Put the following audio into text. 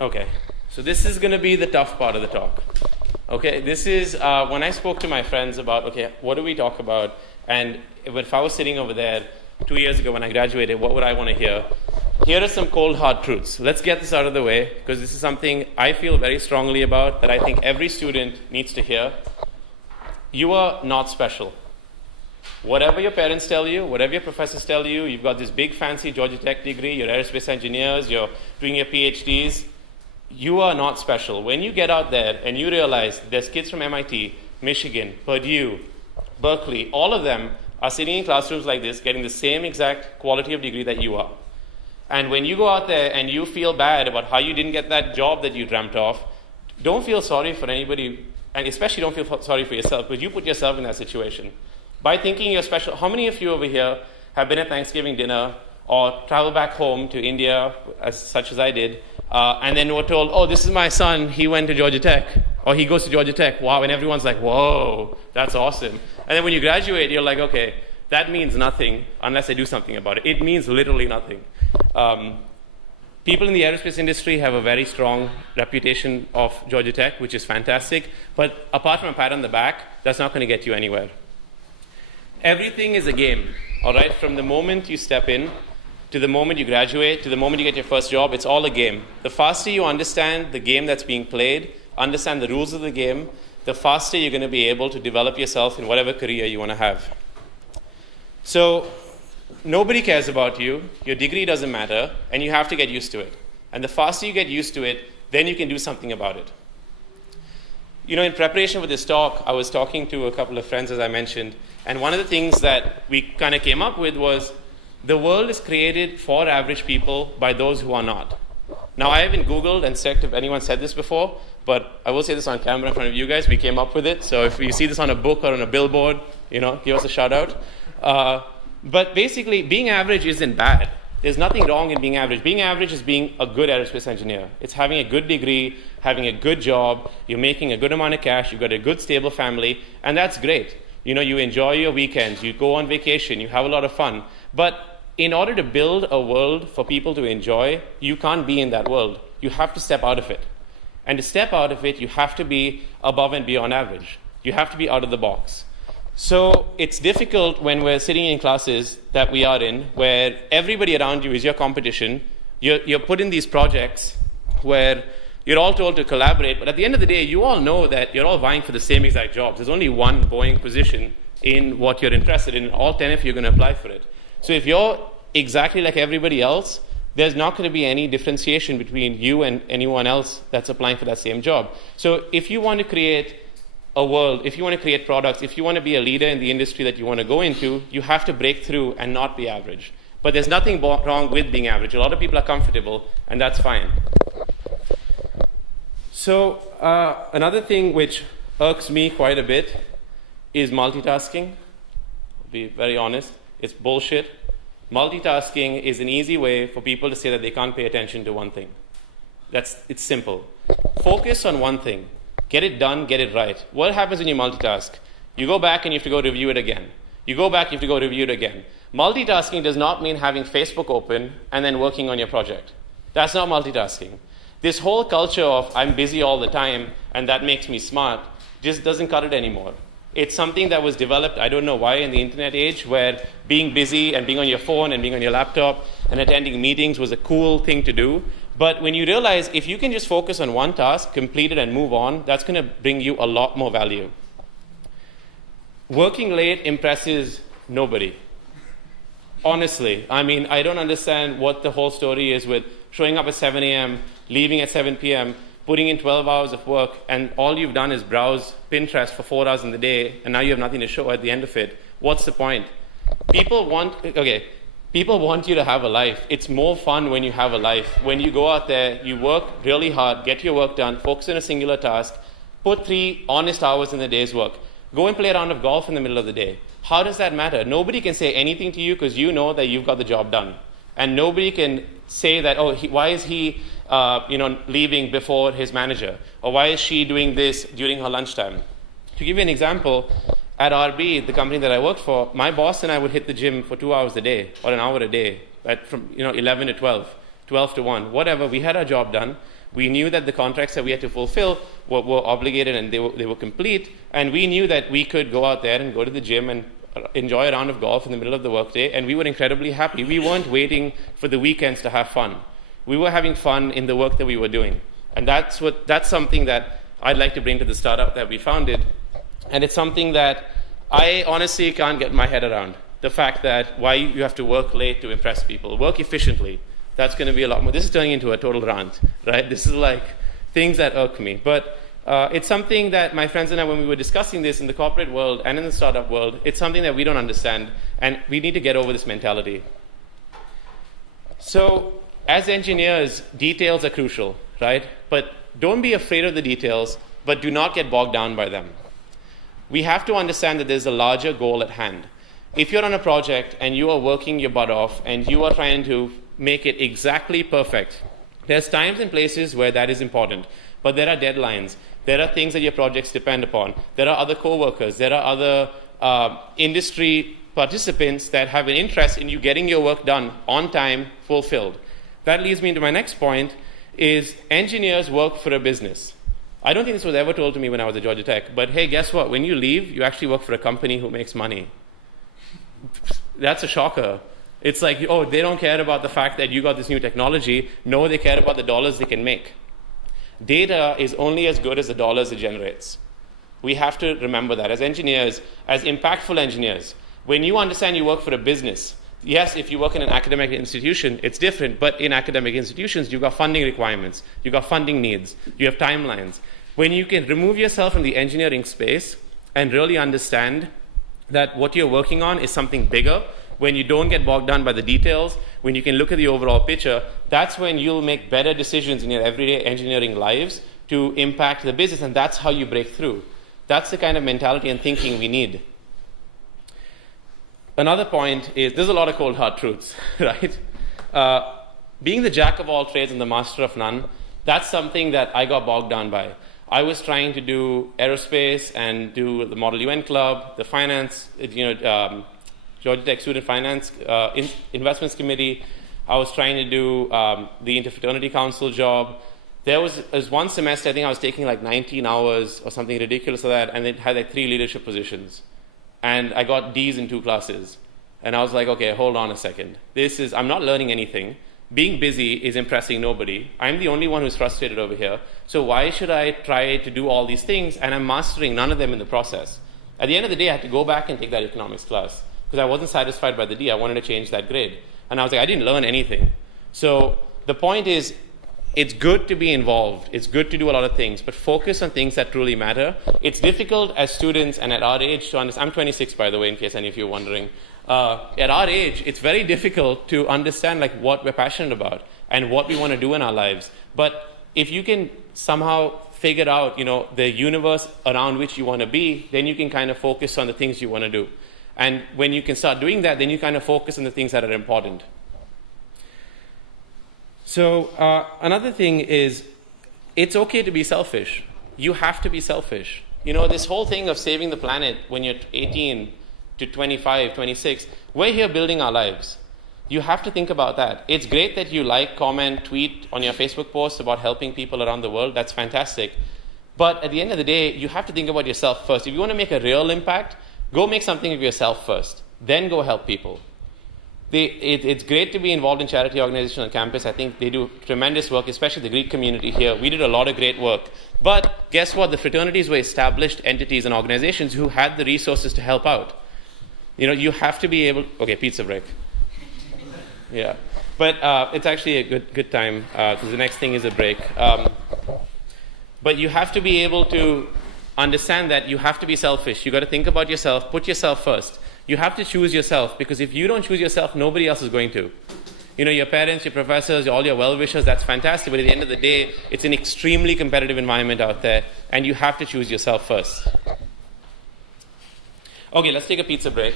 Okay, so this is going to be the tough part of the talk. Okay, this is when I spoke to my friends about, okay, what do we talk about? And if I was sitting over there 2 years ago when I graduated, what would I want to hear? Here are some cold, hard truths. Let's get this out of the way, because this is something I feel very strongly about, that I think every student needs to hear. You are not special. Whatever your parents tell you, whatever your professors tell you, you've got this big fancy Georgia Tech degree, you're aerospace engineers, you're doing your PhDs, you are not special. When you get out there and you realize there's kids from MIT, Michigan, Purdue, Berkeley, all of them are sitting in classrooms like this, getting the same exact quality of degree that you are. And when you go out there and you feel bad about how you didn't get that job that you dreamt of, don't feel sorry for anybody, and especially don't feel sorry for yourself, because you put yourself in that situation. By thinking you're special, how many of you over here have been at Thanksgiving dinner or traveled back home to India, such as I did, and then were told, oh, this is my son, he went to Georgia Tech, or he goes to Georgia Tech, wow, and everyone's like, whoa, that's awesome. And then when you graduate, you're like, okay, that means nothing unless I do something about it. It means literally nothing. People in the aerospace industry have a very strong reputation of Georgia Tech, which is fantastic, but apart from a pat on the back, that's not going to get you anywhere. Everything is a game, all right? From the moment you step in, to the moment you graduate, to the moment you get your first job, it's all a game. The faster you understand the game that's being played, understand the rules of the game, the faster you're going to be able to develop yourself in whatever career you want to have. So nobody cares about you, your degree doesn't matter, and you have to get used to it. And the faster you get used to it, then you can do something about it. You know, in preparation for this talk, I was talking to a couple of friends, as I mentioned, and one of the things that we kind of came up with was the world is created for average people by those who are not. Now, I haven't Googled and checked if anyone said this before, but I will say this on camera in front of you guys. We came up with it, so if you see this on a book or on a billboard, you know, give us a shout out. But basically, being average isn't bad. There's nothing wrong in being average. Being average is being a good aerospace engineer. It's having a good degree, having a good job, you're making a good amount of cash, you've got a good, stable family, and that's great. You know, you enjoy your weekends, you go on vacation, you have a lot of fun. But in order to build a world for people to enjoy, you can't be in that world. You have to step out of it. And to step out of it, you have to be above and beyond average. You have to be out of the box. So it's difficult when we're sitting in classes that we are in, where everybody around you is your competition. You're put in these projects where you're all told to collaborate, but at the end of the day, you all know that you're all vying for the same exact jobs. There's only one Boeing position in what you're interested in, and all 10 of you are going to apply for it. So if you're exactly like everybody else, there's not going to be any differentiation between you and anyone else that's applying for that same job. So if you want to create a world, if you want to create products, if you want to be a leader in the industry that you want to go into, you have to break through and not be average. But there's nothing wrong with being average. A lot of people are comfortable, and that's fine. So another thing which irks me quite a bit is multitasking. I'll be very honest. It's bullshit. Multitasking is an easy way for people to say that they can't pay attention to one thing. It's simple. Focus on one thing. Get it done, get it right. What happens when you multitask? You go back and you have to go review it again. You go back, you have to go review it again. Multitasking does not mean having Facebook open and then working on your project. That's not multitasking. This whole culture of I'm busy all the time and that makes me smart just doesn't cut it anymore. It's something that was developed, I don't know why, in the internet age, where being busy and being on your phone and being on your laptop and attending meetings was a cool thing to do. But when you realize if you can just focus on one task, complete it and move on, that's going to bring you a lot more value. Working late impresses nobody. Honestly, I mean, I don't understand what the whole story is with showing up at 7 a.m., leaving at 7 p.m., putting in 12 hours of work, and all you've done is browse Pinterest for 4 hours in the day, and now you have nothing to show at the end of it. What's the point? People want you to have a life. It's more fun when you have a life. When you go out there, you work really hard, get your work done, focus on a singular task, put 3 honest hours in the day's work. Go and play a round of golf in the middle of the day. How does that matter? Nobody can say anything to you because you know that you've got the job done. And nobody can say that, why is he leaving before his manager? Or why is she doing this during her lunchtime? To give you an example, at RB, the company that I worked for, my boss and I would hit the gym for 2 hours a day or an hour a day, right, from 11 to 12. 12 to 1, whatever, we had our job done. We knew that the contracts that we had to fulfill were obligated and they were complete. And we knew that we could go out there and go to the gym and enjoy a round of golf in the middle of the workday. And we were incredibly happy. We weren't waiting for the weekends to have fun. We were having fun in the work that we were doing. And that's something that I'd like to bring to the startup that we founded. And it's something that I honestly can't get my head around. The fact that why you have to work late to impress people. Work efficiently. That's going to be a lot more. This is turning into a total rant, right? This is like things that irk me. But it's something that my friends and I, when we were discussing this in the corporate world and in the startup world, it's something that we don't understand. And we need to get over this mentality. So as engineers, details are crucial, right? But don't be afraid of the details, but do not get bogged down by them. We have to understand that there's a larger goal at hand. If you're on a project and you are working your butt off and you are trying to make it exactly perfect, there's times and places where that is important. But there are deadlines. There are things that your projects depend upon. There are other co-workers. There are other industry participants that have an interest in you getting your work done on time, fulfilled. That leads me into my next point, is engineers work for a business. I don't think this was ever told to me when I was at Georgia Tech, but hey, guess what? When you leave, you actually work for a company who makes money. That's a shocker. It's like, oh, they don't care about the fact that you got this new technology. No, they care about the dollars they can make. Data is only as good as the dollars it generates. We have to remember that. As engineers, as impactful engineers, when you understand you work for a business, yes, if you work in an academic institution, it's different, but in academic institutions, you've got funding requirements, you've got funding needs, you have timelines. When you can remove yourself from the engineering space and really understand that what you're working on is something bigger, when you don't get bogged down by the details, when you can look at the overall picture, that's when you'll make better decisions in your everyday engineering lives to impact the business, and that's how you break through. That's the kind of mentality and thinking we need. Another point is, there's a lot of cold hard truths, right? Being the jack of all trades and the master of none, that's something that I got bogged down by. I was trying to do aerospace and do the Model UN Club, the finance, Georgia Tech Student Finance Investments Committee. I was trying to do the Interfraternity Council job. There was one semester, I think I was taking like 19 hours or something ridiculous like that, and it had like 3 leadership positions. And I got D's in 2 classes. And I was like, okay, hold on a second. I'm not learning anything. Being busy is impressing nobody. I'm the only one who's frustrated over here. So why should I try to do all these things? And I'm mastering none of them in the process. At the end of the day, I had to go back and take that economics class because I wasn't satisfied by the D. I wanted to change that grade. And I was like, I didn't learn anything. So the point is, it's good to be involved. It's good to do a lot of things, but focus on things that truly matter. It's difficult as students and at our age to understand. I'm 26, by the way, in case any of you are wondering. At our age, it's very difficult to understand like what we're passionate about and what we want to do in our lives. But if you can somehow figure out, the universe around which you want to be, then you can kind of focus on the things you want to do. And when you can start doing that, then you kind of focus on the things that are important. So another thing is, it's okay to be selfish. You have to be selfish. This whole thing of saving the planet when you're 18 to 25, 26, we're here building our lives. You have to think about that. It's great that you like, comment, tweet on your Facebook posts about helping people around the world. That's fantastic. But at the end of the day, you have to think about yourself first. If you want to make a real impact, go make something of yourself first. Then go help people. It's great to be involved in charity organizations on campus. I think they do tremendous work, especially the Greek community here. We did a lot of great work. But guess what? The fraternities were established entities and organizations who had the resources to help out. You have to be able... Okay, pizza break. Yeah. But it's actually a good time because the next thing is a break. But you have to be able to understand that you have to be selfish. You got to think about yourself, put yourself first. You have to choose yourself, because if you don't choose yourself, nobody else is going to. Your parents, your professors, all your well-wishers, that's fantastic, but at the end of the day, it's an extremely competitive environment out there, and you have to choose yourself first. Okay, let's take a pizza break.